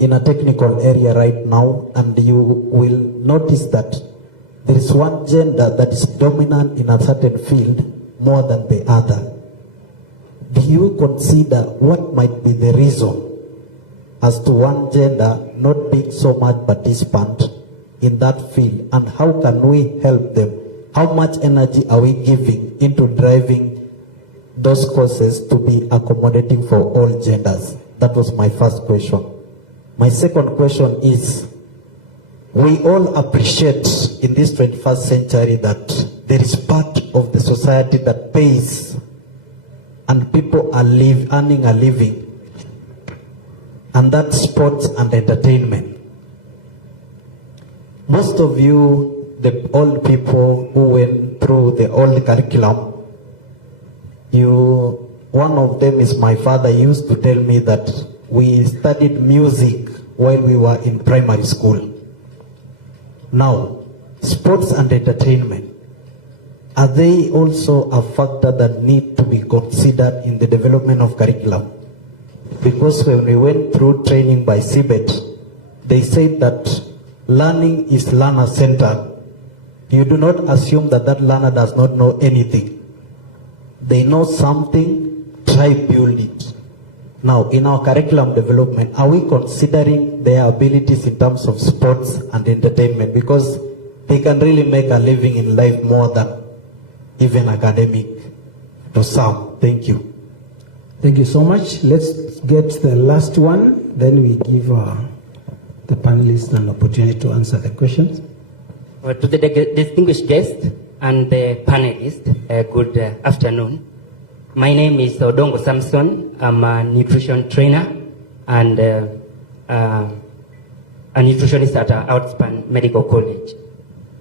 in a technical area right now, and you will notice that there is one gender that is dominant in a certain field more than the other. Do you consider what might be the reason as to one gender not being so much participant in that field, and how can we help them? How much energy are we giving into driving those courses to be accommodating for all genders? That was my first question. My second question is, we all appreciate in this 21st century that there is part of the society that pays and people are earning a living, and that's sports and entertainment. Most of you, the old people who went through the old curriculum, one of them is my father. He used to tell me that we studied music while we were in primary school. Now, sports and entertainment, are they also a factor that need to be considered in the development of curriculum? Because when we went through training by CBET, they said that learning is learner-centered. You do not assume that that learner does not know anything. They know something, try build it. Now, in our curriculum development, are we considering their abilities in terms of sports and entertainment? Because they can really make a living in life more than even academic to some. Thank you. Thank you so much. Let's get the last one, then we give the panelists an opportunity to answer the questions. To the distinguished guest and the panelists, good afternoon. My name is Odongo Samson. I'm a nutrition trainer and a nutritionist at Outspan Medical College.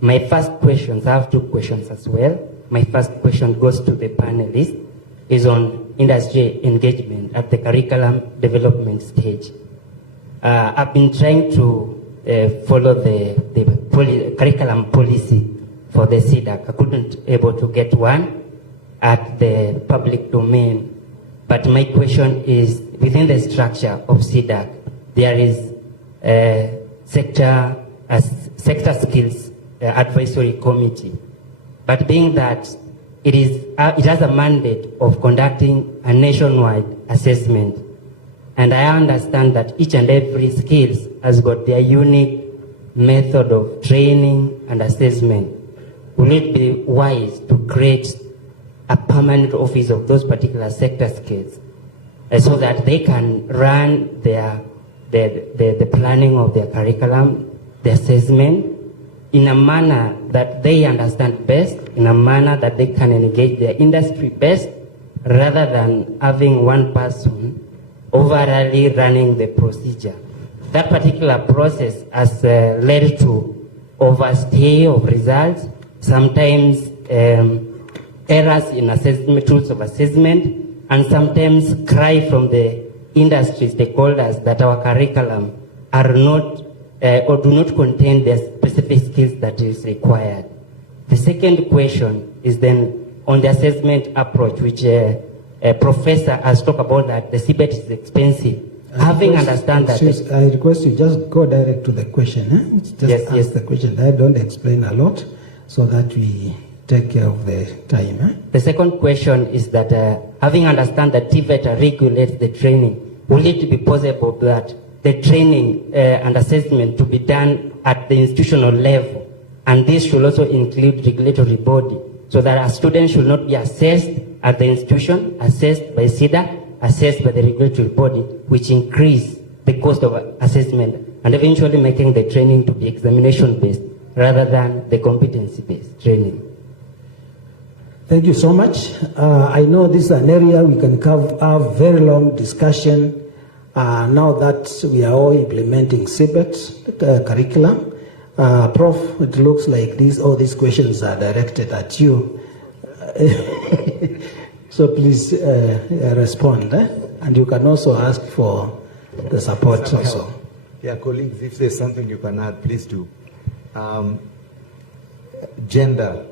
My first questions, I have two questions as well. My first question goes to the panelists, is on industry engagement at the curriculum development stage. I've been trying to follow the curriculum policy for the CDAC. I couldn't able to get one at the public domain. But my question is, within the structure of CDAC, there is a sector skills advisory committee. But being that it has a mandate of conducting a nationwide assessment, and I understand that each and every skills has got their unique method of training and assessment. Will it be wise to create a permanent office of those particular sector skills so that they can run the planning of their curriculum, the assessment, in a manner that they understand best, in a manner that they can engage their industry best, rather than having one person overly running the procedure? That particular process has led to overstay of results, sometimes errors in assessment, tools of assessment, and sometimes cry from the industry stakeholders that our curriculum are not or do not contain the specific skills that is required. The second question is then on the assessment approach, which a professor has talked about, that the CBET is expensive. I request you just go direct to the question. Just ask the question. I don't explain a lot so that we take care of the time. The second question is that having understand that TVET regulates the training, will it be possible that the training and assessment to be done at the institutional level, and this should also include regulatory body, so that a student should not be assessed at the institution, assessed by CIDA, assessed by the regulatory body, which increase the cost of assessment, and eventually making the training to be examination-based rather than the competency-based training. Thank you so much. I know this is an area we can have very long discussion now that we are all implementing CBET curriculum. Prof, it looks like all these questions are directed at you. So please respond. And you can also ask for the support also. Yeah, colleagues, if there's something you can add, please do. Gender.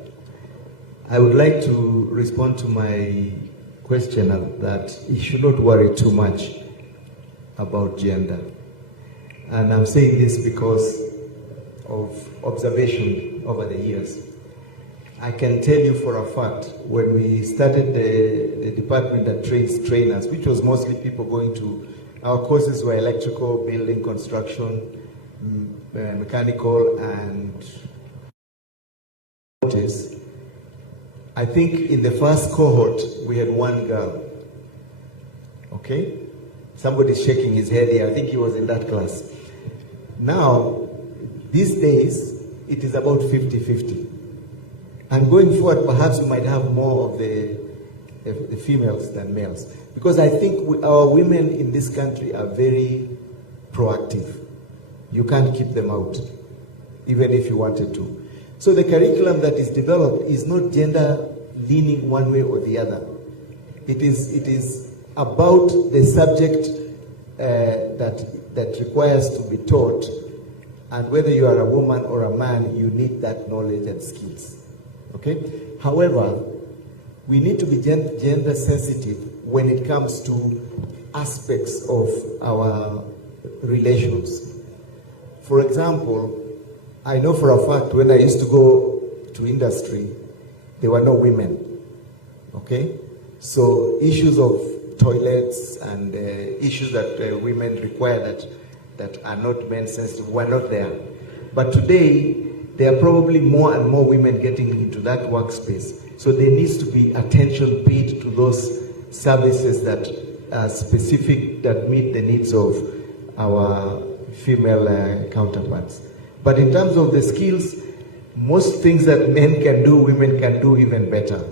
I would like to respond to my question that you should not worry too much about gender. And I'm saying this because of observation over the years. I can tell you for a fact, when we started the department that trains trainers, which was mostly people going to, our courses were electrical, building, construction, mechanical, and I think in the first cohort, we had one girl. Okay? Somebody's shaking his head here. I think he was in that class. Now, these days, it is about 50-50. And going forward, perhaps we might have more of the females than males. Because I think our women in this country are very proactive. You can't keep them out, even if you wanted to. So the curriculum that is developed is not gender leaning one way or the other. It is about the subject that requires to be taught, and whether you are a woman or a man, you need that knowledge and skills. Okay? However, we need to be gender sensitive when it comes to aspects of our relations. For example, I know for a fact when I used to go to industry, there were no women. Okay? So issues of toilets and issues that women require that are not men sensitive were not there. But today, there are probably more and more women getting into that workspace. So there needs to be attention paid to those services that are specific, that meet the needs of our female counterparts. But in terms of the skills, most things that men can do, women can do even better.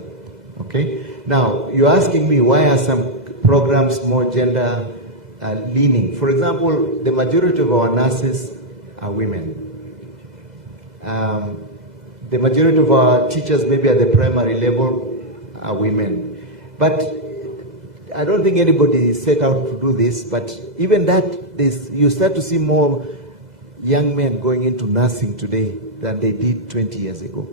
Okay? Now, you're asking me why are some programs more gender leaning? For example, the majority of our nurses are women. The majority of our teachers, maybe at the primary level, are women. But I don't think anybody is set out to do this, but even that, you start to see more young men going into nursing today than they did 20 years ago.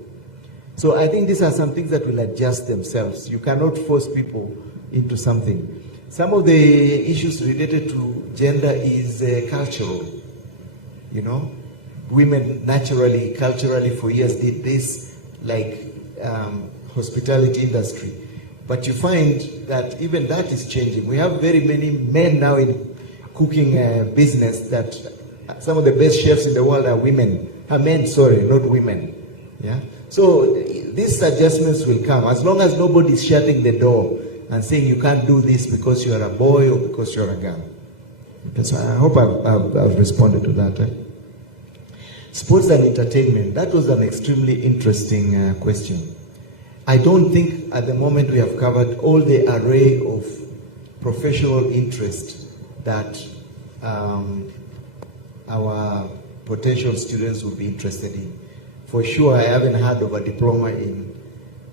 So I think these are some things that will adjust themselves. You cannot force people into something. Some of the issues related to gender is cultural. You know, women naturally, culturally for years did this, like hospitality industry. But you find that even that is changing. We have very many men now in cooking business that some of the best chefs in the world are women. Men, sorry, not women. Yeah. So these adjustments will come as long as nobody is shutting the door and saying you can't do this because you are a boy or because you are a girl. Okay, so I hope I've responded to that. Sports and entertainment. That was an extremely interesting question. I don't think at the moment we have covered all the array of professional interest that our potential students will be interested in. For sure, I haven't heard of a diploma in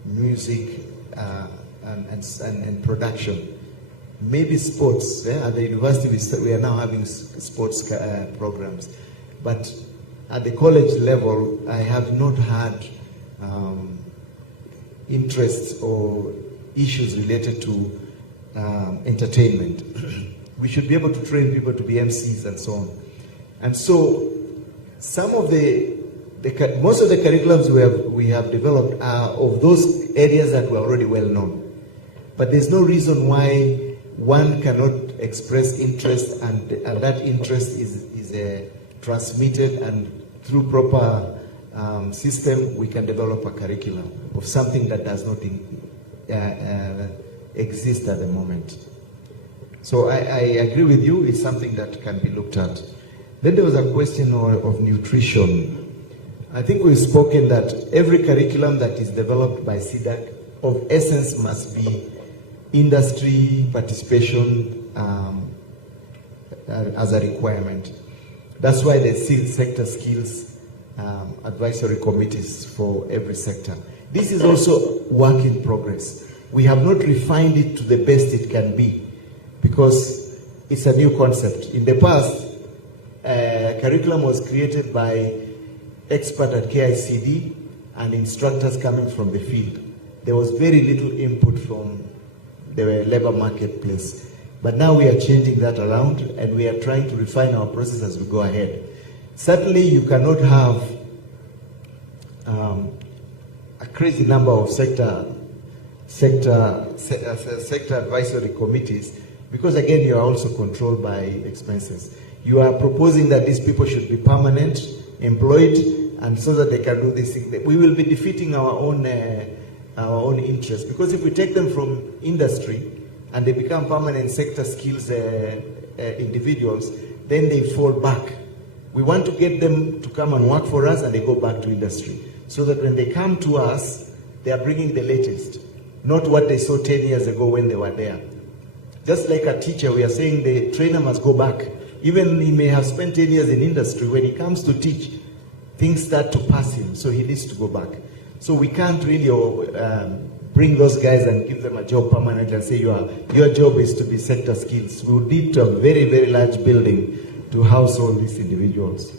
music and production. Maybe sports. At the university, we are now having sports programs. But at the college level, I have not had interests or issues related to entertainment. We should be able to train people to be MCs and so on. And so, some of most of the curriculums we have developed are of those areas that were already well known. But there's no reason why one cannot express interest and that interest is transmitted, and through proper system we can develop a curriculum of something that does not exist at the moment. So I agree with you, it's something that can be looked at. Then there was a question of nutrition. I think we've spoken that every curriculum that is developed by CDAC of essence must be industry participation as a requirement. That's why there's sector skills advisory committees for every sector. This is also work in progress. We have not refined it to the best it can be because it's a new concept. In the past, curriculum was created by experts at KICD and instructors coming from the field. There was very little input from the labor marketplace. But now we are changing that around, and we are trying to refine our process as we go ahead. Certainly, you cannot have a crazy number of sector advisory committees, because again, you are also controlled by expenses. You are proposing that these people should be permanent, employed, and so that they can do this thing. We will be defeating our own interests, because if we take them from industry and they become permanent sector skills individuals, then they fall back. We want to get them to come and work for us, and they go back to industry, so that when they come to us, they are bringing the latest, not what they saw 10 years ago when they were there. Just like a teacher, we are saying the trainer must go back. Even he may have spent 10 years in industry, when he comes to teach, things start to pass him, so he needs to go back. So we can't really bring those guys and give them a job permanently and say your job is to be sector skills. We would need to have a very, very large building to house all these individuals.